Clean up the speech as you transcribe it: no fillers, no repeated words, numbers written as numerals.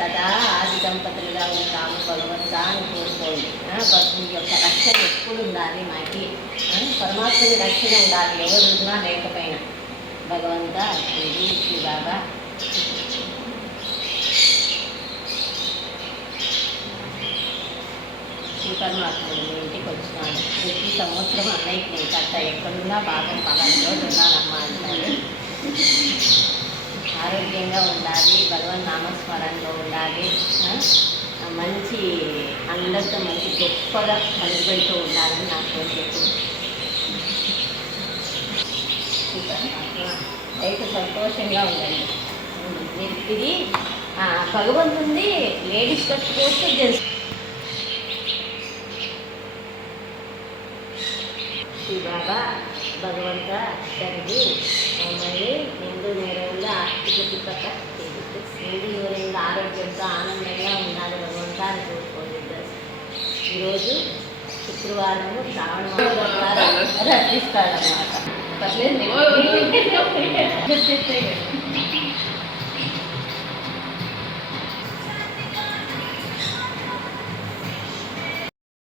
సదా ఆది దంపతులుగా ఉంటాము భగవంతా అని కోరుకోండి. భక్తుని యొక్క రక్షణ ఎప్పుడు ఉండాలి, మాకి పరమాత్మని రక్షణ ఉండాలి, ఎవరున్నా లేకపోయినా. భగవంతా శ్రీ బాబా శ్రీ పరమాత్ముడు మీ ఇంటికి వచ్చినాడు. ప్రతి సంవత్సరం అన్నయ్యకి నేను కట్ట ఎక్కడున్నా పాపం పలాంలో ఉన్నానమ్మా అంటారు. ఆరోగ్యంగా ఉండాలి, భగవన్ నామస్మరణలో ఉండాలి, మంచి అందరితో మంచి గొప్పగా కలుగుతూ ఉండాలని నా కోరిక. అయితే సంతోషంగా ఉండండి. ఇది భగవంతుంది లేడీస్ కట్టుకోవచ్చు, జెంట్స్. శ్రీ బాబా భగవంత జరిగి మమ్మల్ని నిండు నేరంగా ఆర్థిక నిండు నేరంగా ఆరోగ్యంతో ఆనందంగా ఉండాలి భగవంతా అని కోరుకోండి. ఈరోజు శుక్రవారం శ్రావణ మాసం ద్వారా రచిస్తాడన్నమాట.